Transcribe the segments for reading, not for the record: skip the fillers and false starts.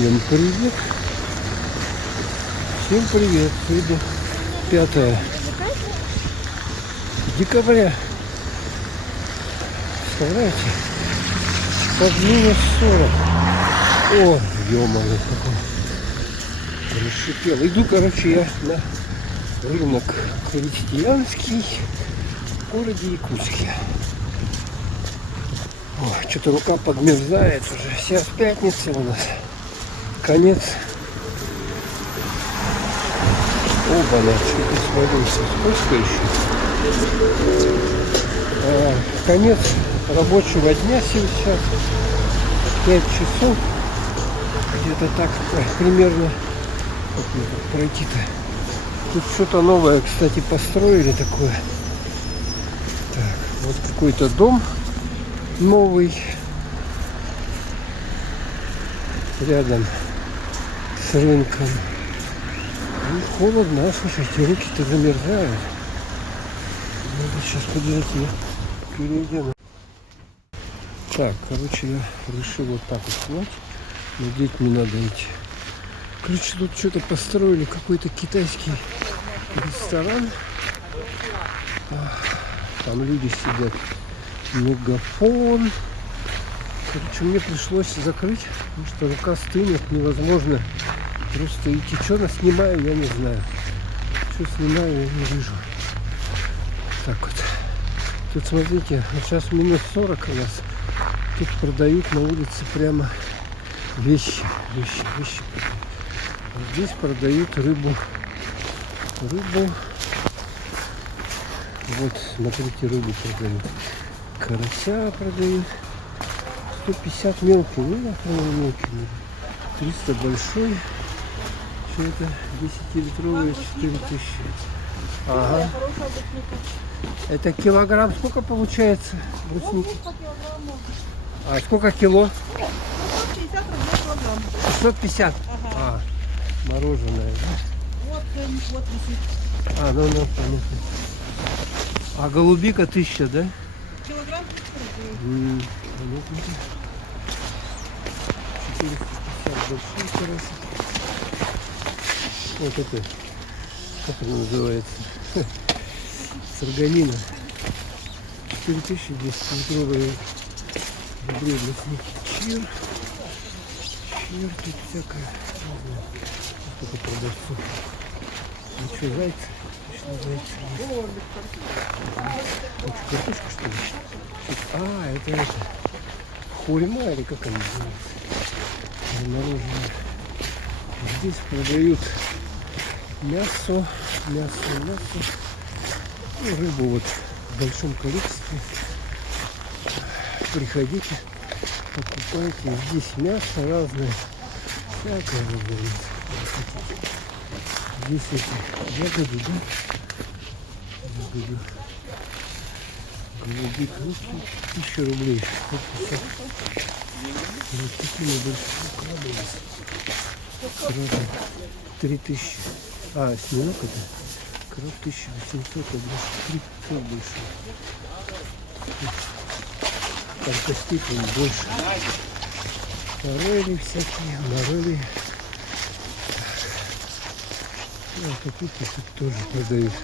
Всем привет! Всем привет! Сегодня 5 декабря. Представляете? Под минус 40. О, ё-моё, какой расшипел. Иду, короче, я на рынок крестьянский в городе Якутске. Что-то рука подмерзает уже. Сейчас пятница у нас. Конец. Оба-на, что-то свалился. Сколько еще? Конец рабочего дня сейчас. 5 часов. Где-то так примерно. Как мне тут пройти-то? Тут что-то новое, кстати, построили такое. Так, вот какой-то дом новый рядом с рынком. И холодно, а слушайте, руки-то замерзают. Надо сейчас подойти, перейдем. Так, короче, я решил вот так вот снять. Надеть не надо идти. Короче, тут что-то построили, какой-то китайский ресторан. Там люди сидят. Мегафон. Короче, мне пришлось закрыть, потому что рука стынет, невозможно просто идти. Что я снимаю, я не знаю. Что снимаю, я не вижу. Так вот. Тут смотрите, сейчас минус 40 у нас. Тут продают на улице прямо вещи. Вот здесь продают рыбу. Вот, смотрите, рыбу продают. Карася продают. 150 мелкий, ну, мелкий. 300 большой. Что это? 10-литровые 4000. Ага. Это килограмм сколько получается? Брусники? А сколько кило? 650 рублей килограмм. 650? Ага. А, мороженое, да? Вот висит. Ну, понятно. А голубика 1000, да? Килограмм 30 рублей. 450 большой карась. Вот это, как это называется? Сарганина. 4000, 10-литровые вредности. Чир тут всякое. Не знаю, сколько продавцов. Ну что, зайцы? Точно зайцы есть. Картошка, что ли? Это хурьма или как они называются? Мороженое. Здесь продают мясо. И рыбу вот в большом количестве. Приходите, покупайте. Здесь мясо разное. Всякое разное. Здесь эти ягоды, да? Ягоды. Голубик, 1000 рублей. 150. Вот такие небольшие крабы есть. Крабы 3000. Осьминог это. Краб 1800, а больше 300 больше. Там костей больше. Морели всякие, морели. Капуки тут тоже продают.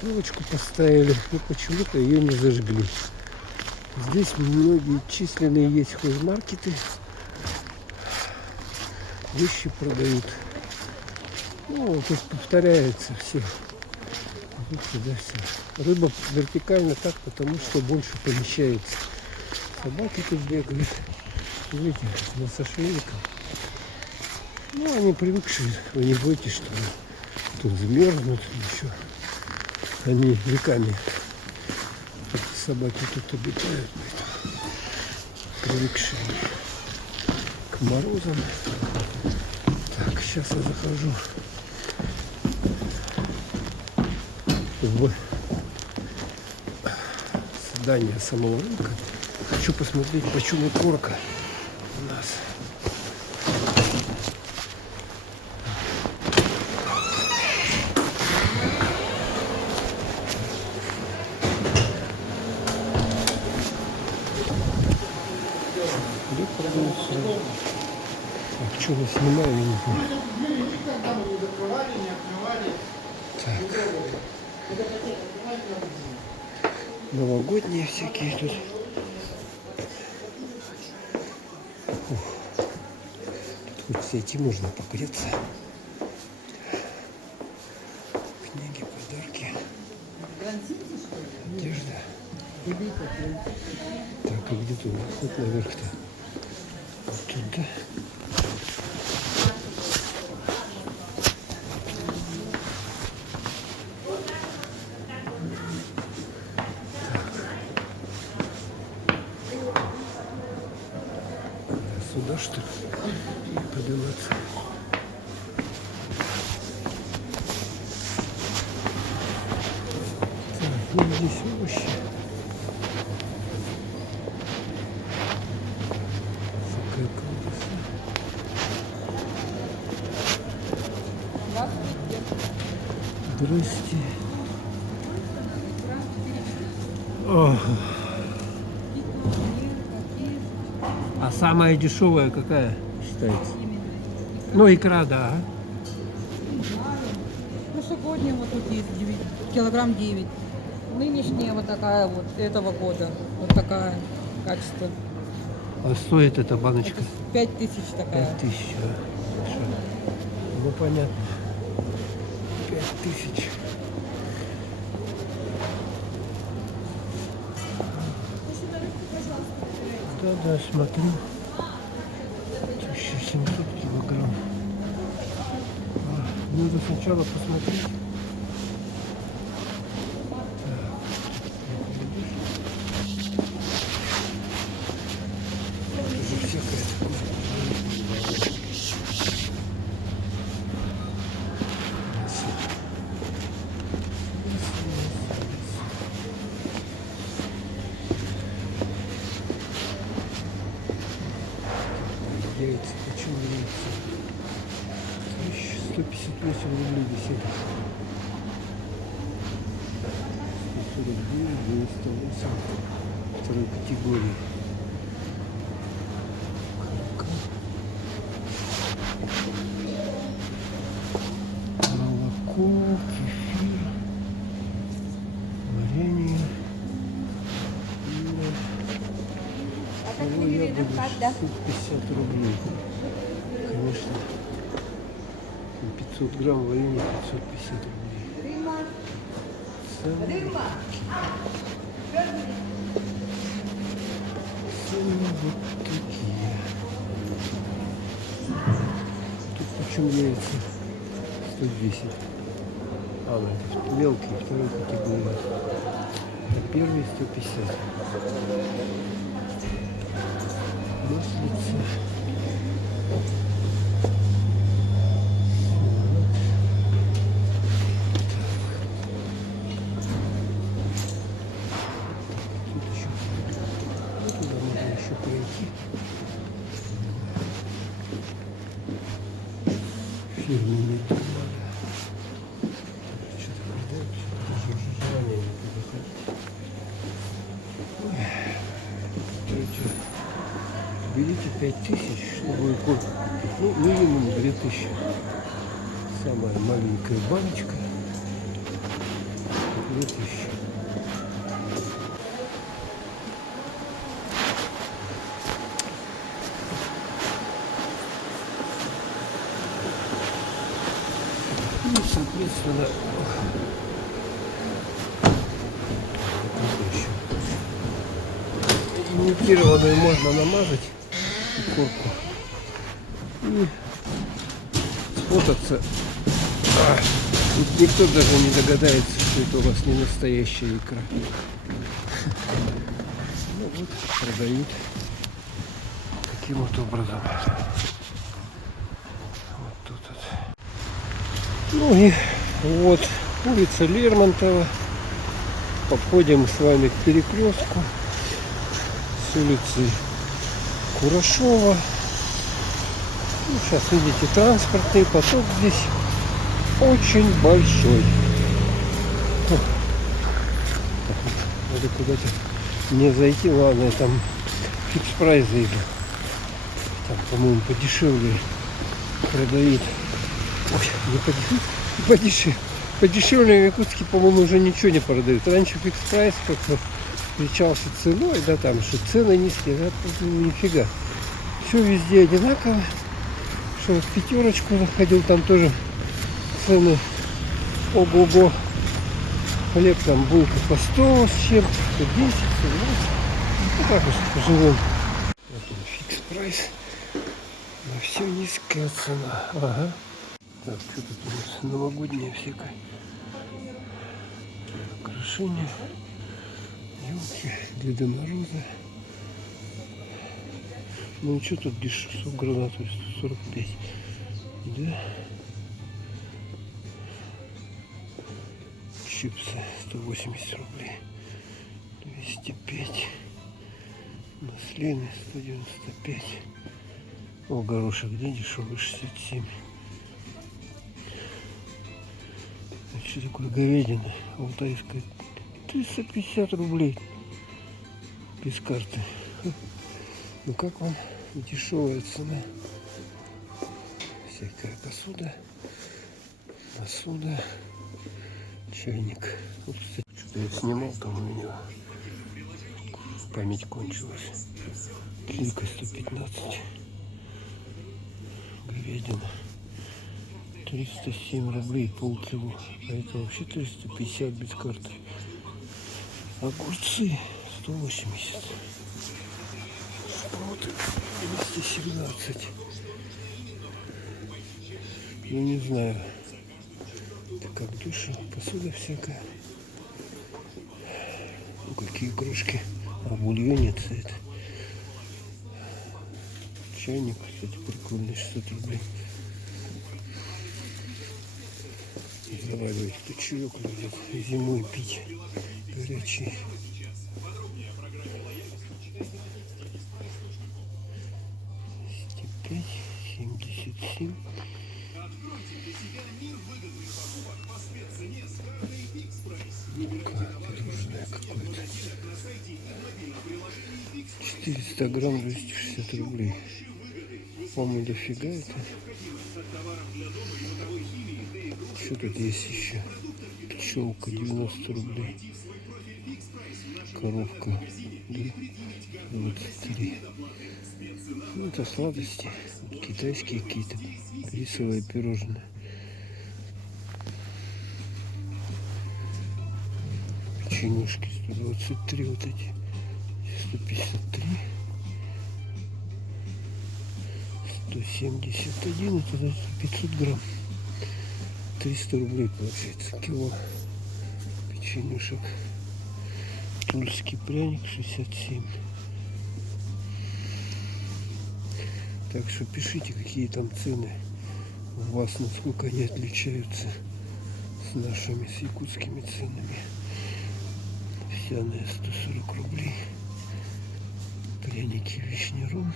Елочку поставили, но почему-то ее не зажгли. Здесь многие численные есть хозмаркеты. Вещи продают. Тут повторяется все. Видите, да, все. Рыба вертикально так, потому что больше помещается. Собаки тут бегают. Видите, с ошейником. Они привыкшие. Вы не бойтесь, что тут замерзнут еще. Они веками, собаки тут обитают, привыкшие к морозам. Так, сейчас я захожу в здание самого рынка. Хочу посмотреть, почем икорка у нас. Хлеб продается. Так, что мы снимаем, я не знаю. Так. Новогодние всякие тут. Ух. Тут хоть зайти можно погреться. Книги, подарки. Одежда. Так, а где тут? Вот наверх-то. Вот туда. Сюда что ли подниматься? Так, ну здесь овощи. Всякая колбаса. Здрасте. Ага. А самая дешевая какая считается? Ну, икра, да. Прошлогодняя вот тут есть килограмм 9. Нынешняя вот такая вот этого года. Вот такая качество. А стоит эта баночка? 5000 такая. 5000. Хорошо. Ну, понятно. 5000. Да, смотрю. 1700 килограмм. Надо сначала посмотреть. Яйца, почему яйца? 1158 рублей висит. 149, 98. Второй категории. Молоко, кефир, варенье. Ну, я буду 650 рублей. Конечно. 500 грамм варенья, 550 рублей. Цены вот такие. Тут почем яйца? 110. А, ну, это мелкие, второй категории. А первый 150. Маслица. Тут еще. Туда можно еще пройти. Фирменные товары. Что-то продают, даже уже желание не подыхать. Берите 5000, чтобы купить, ну, минимум 2000. Самая маленькая баночка 2000. Ну, соответственно, имитированную можно намазать корку и сфотаться. Тут никто даже не догадается, что это у вас не настоящая икра. Ну вот, продают таким вот образом. Вот тут вот. Ну и вот улица Лермонтова. Подходим с вами к перекрестку с улицы Курашова. Ну, сейчас видите, транспортный поток здесь очень большой. Надо куда-то не зайти. Ладно, я там фикс-прайс зайду. Там, по-моему, подешевле продают. Ой, не подешевле. Подешевле в Якутске, по-моему, уже ничего не продают. Раньше фикс-прайс как-то встречался ценой, да, там, что цены низкие, да, нифига. Все везде одинаково. Что в пятерочку заходил, там тоже цены ого-го. Хлеб там булка по 100 с чем-то, 110, 120. Ну так уж поживем. Вот он, фикс-прайс. На все низкая цена. Ага. Так, что тут у нас? Новогодняя всякая. Украшения. Елки. Деда Мороза. Ну и что тут дешево? Гранат 145. Да. Чипсы 180 рублей. 205. Маслины 195. О, горошек, где дешевый? 67. А что такое говядина? Алтайская. 350 рублей. Без карты. Ну как вам дешевая цена? Всякая посуда. Чайник. Вот, кстати, что-то я снимал, там у меня память кончилась. Клика 115. Говядина 307 рублей полкило. А это вообще 350 без карты. Огурцы 180. Шпроты 217. Ну не знаю. Это как дешево. Посуда всякая. Ну, какие кружки. А бульонец это. Чайник, кстати, прикольный, 600 рублей. Заваривать чаек любят зимой пить горячий. $105, 77. Пирожное какое-то. 400 грамм 260 рублей. По-моему, дофига это. Что тут есть еще? Пчелка 90 рублей. Коровка 23. Ну, это сладости. Китайские какие-то. Рисовые пирожные. Печенюшки 123 вот эти. 153. 171. Это 500 грамм. 300 рублей получается кило печенюшек. Тульский пряник 67. Так что пишите, какие там цены у вас, насколько они отличаются с нашими, с якутскими ценами. Овсяная 140 рублей. Пряники вишнером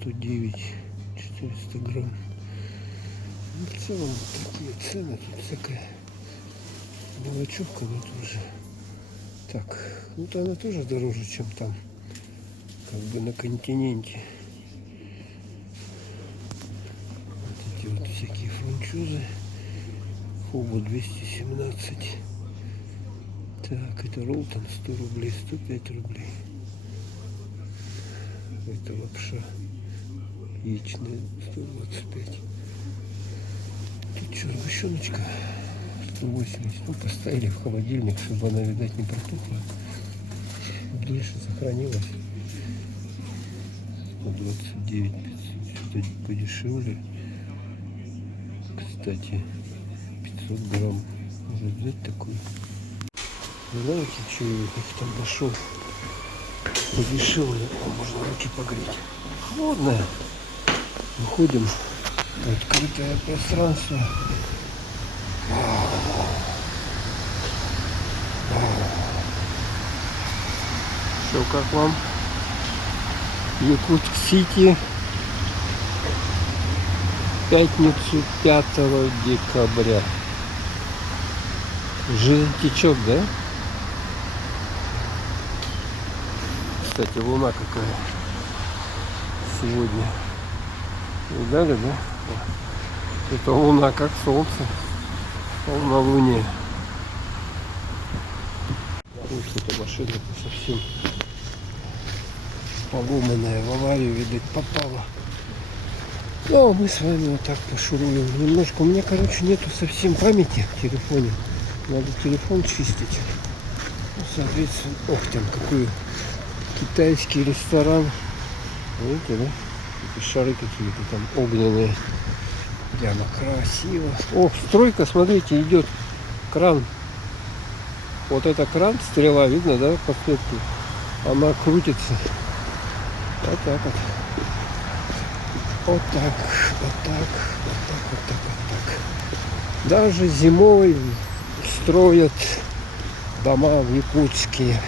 109, 400 грамм. Ну, в целом такие цены, тут всякая мелочевка, но тоже так. Вот она тоже дороже, чем там, как бы на континенте. Вот эти вот всякие франчузы. Хуба 217. Так, это ролл там 100 рублей, 105 рублей. Это лапша яичная 125. Тут что, сгущеночка 180. Ну, поставили в холодильник, чтобы она, видать, не протухла. Дольше сохранилась. 129 500. Что-то подешевле. Кстати, 500 грамм. Можно взять такой. Знаете, что я их там нашел? Подешевле. Можно руки погреть. Холодная. Выходим в открытое пространство. Что, как вам? Якутск-Сити. Пятницу 5 декабря. Жизнь течет, да? кстати, луна какая сегодня. Видали, да? Это луна как солнце. Полнолуние. Вот эта машина совсем поломанная, в аварию, видать, попала. Ну, а мы с вами вот так пошуруем немножко. У меня, короче, нету совсем памяти в телефоне. Надо телефон чистить. Ну, соответственно, ох, там какой китайский ресторан. Видите, да? Эти шары какие-то там огненные. Прямо красиво. О, стройка, смотрите, идет кран. Вот это кран, стрела, видно, да, по цвету? Она крутится. Вот так вот. Вот так, вот так, вот так, вот так, вот так. Даже зимой строят дома в Якутске.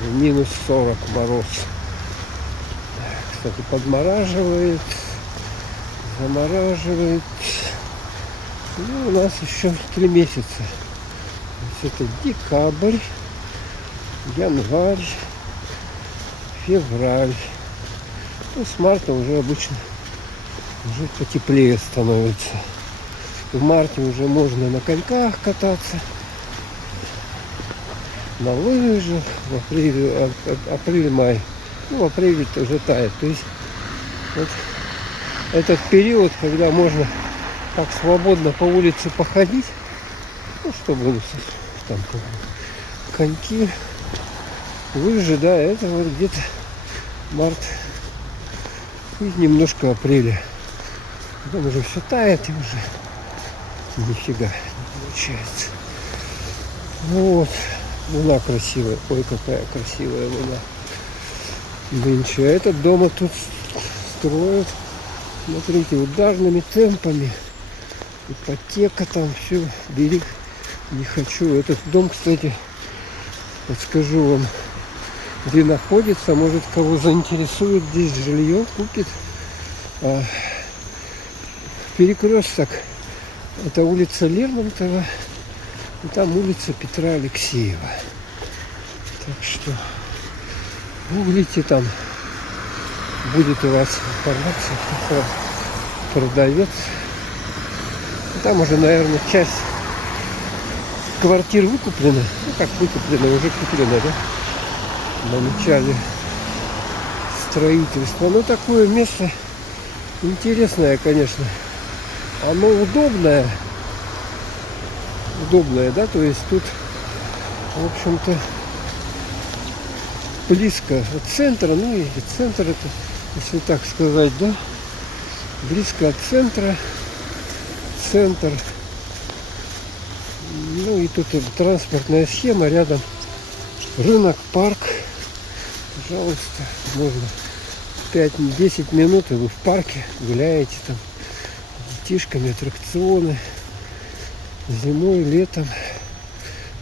В минус 40 мороз. Кстати, подмораживает, замораживает. Ну, у нас еще 3 месяца. Это декабрь, январь, февраль. Ну, с марта уже обычно уже потеплее становится. В марте уже можно на коньках кататься, на лыжах, в апреле, апрель-май. Ну, в апреле уже тает. То есть вот этот период, когда можно так свободно по улице походить, ну, чтобы там коньки, лыжи, да, это вот где-то март и немножко апреля. Потом уже все тает и уже нифига не получается. Ну вот, луна красивая. Ой, какая красивая луна. Нынче. А этот дома тут строят, смотрите, ударными темпами. Ипотека там, все, бери. Не хочу. Этот дом, кстати, подскажу вам, где находится. Может, кого заинтересует здесь жилье, купит. Перекресток. Это улица Лермонтова. И там улица Петра Алексеева. Так что гуглите, там будет у вас информация, кто продавец. И там уже, наверное, часть квартир выкуплена. Ну как выкуплена, уже куплена, да? На начале строительства. Ну такое место интересное, конечно. Оно удобное. Удобное, да? То есть тут, в общем-то, близко от центра. Ну и центр это, если так сказать, да? Близко от центра. Центр. Ну и тут транспортная схема, рядом рынок, парк. Пожалуйста, можно 5-10 минут, и вы в парке гуляете там с детишками, аттракционы. Зимой, летом,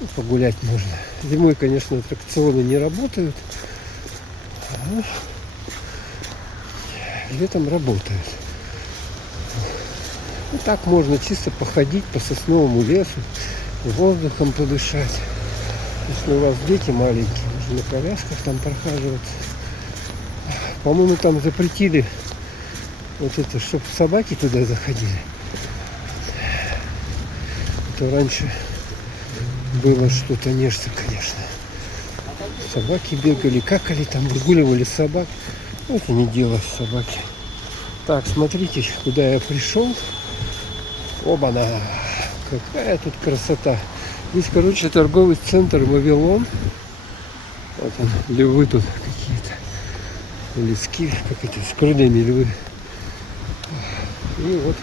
ну, погулять можно. Зимой, конечно, аттракционы не работают, а летом работают. Ну, так можно чисто походить по сосновому лесу, воздухом подышать. Если у вас дети маленькие, можно на колясках там прохаживаться. По-моему, там запретили вот это, чтобы собаки туда заходили. То раньше было что-то нечто, конечно. Собаки бегали, какали, там выгуливали собак. Вот и не дело собаки. Так, смотрите, куда я пришел. Оба-на! Какая тут красота. Здесь, короче, торговый центр Вавилон. Вот он, львы тут какие-то. Лески, как эти, с крыльями львы. И вот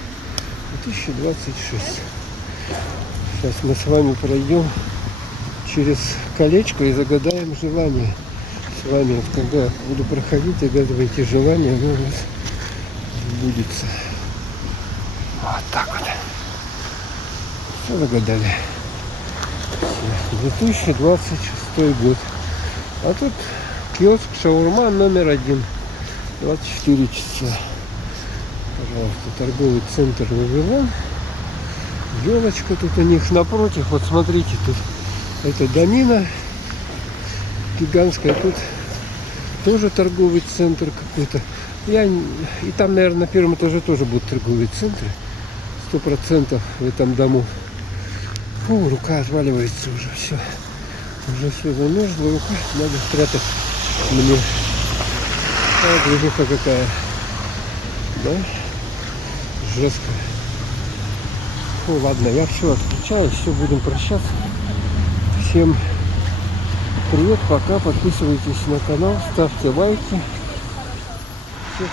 2026. Сейчас мы с вами пройдем через колечко и загадаем желание. С вами, вот, когда буду проходить, загадывайте желание, оно у вас сбудется. Вот так вот. Все загадали. 2026 год. А тут киоск шаурма номер 1. 24 часа. Пожалуйста, торговый центр Вавилон. Елочка тут у них напротив. Вот смотрите, тут это домина гигантская. Тут тоже торговый центр какой-то. И там, наверное, на первом этаже тоже будут торговые центры. 100% в этом дому. Фу, рука отваливается уже все. Уже все замерзло, рука. Надо спрятать мне. А, движуха какая. Да? Жестко. Ну ладно, я все отключаюсь, все, будем прощаться. Всем привет, пока, подписывайтесь на канал, ставьте лайки. Всех